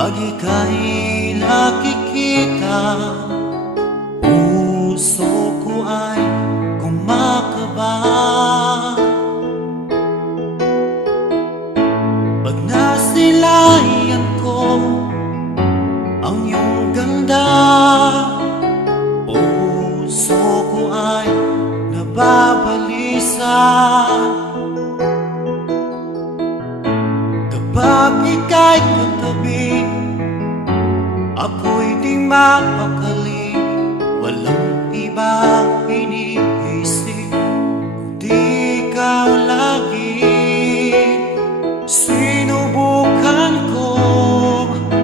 Pag ika'y nakikita, puso ko ay kumakaba. Pag nasilayan ko ang iyong ganda, puso ko ay nababalisa. Kapag ika'y katabi, ako'y di mapakali.